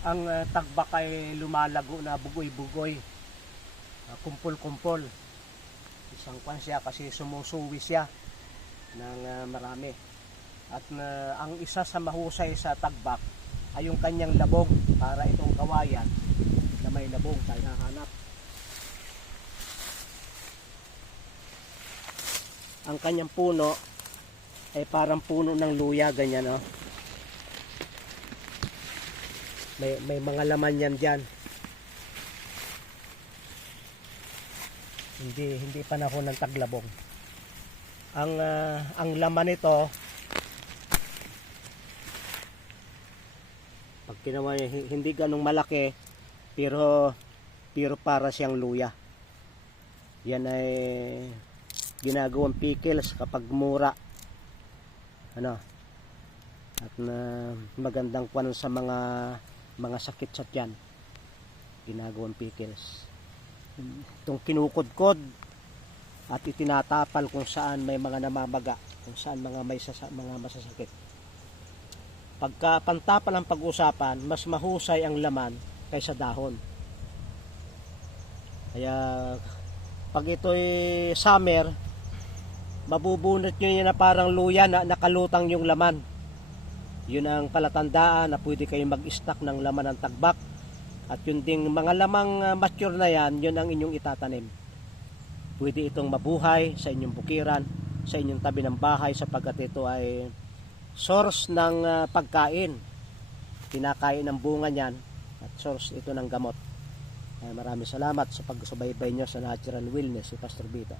Ang tagbak ay lumalago na bugoy-bugoy, kumpol-kumpol. Isang kwan siya kasi sumusuwi siya ng marami. At ang isa sa mahusay sa tagbak ay yung kanyang labong, para itong kawayan na may labong tayo hahanap. Ang kanyang puno ay parang puno ng luya, ganyan, oh. May mga laman yan dyan. Hindi panahon ng taglabong. Ang laman nito, pag kinawa hindi ganong malaki, pero para siyang luya. Yan ay ginagawang pickles kapag mura, ano, at magandang kwan sa mga sakit sa tiyan. Ginagawang pickles. Itong kinukudkod at itinatapal kung saan may mga namamaga, kung saan mga masasakit. Pagka pantapal ang pag-usapan, mas mahusay ang laman kaysa dahon. Kaya pag ito'y summer, mabubunot nyo yun na parang luya na nakalutang yung laman. Yun ang palatandaan na pwede kayong mag-stock ng laman ng tagbak. At yun ding mga lamang mature na yan, yun ang inyong itatanim. Pwede itong mabuhay sa inyong bukiran, sa inyong tabi ng bahay, sapagkat ito ay source ng pagkain. Kinakain ng bunga niyan at source ito ng gamot. Maraming salamat sa pagsubaybay nyo sa Natural Wellness, si Pastor Vita.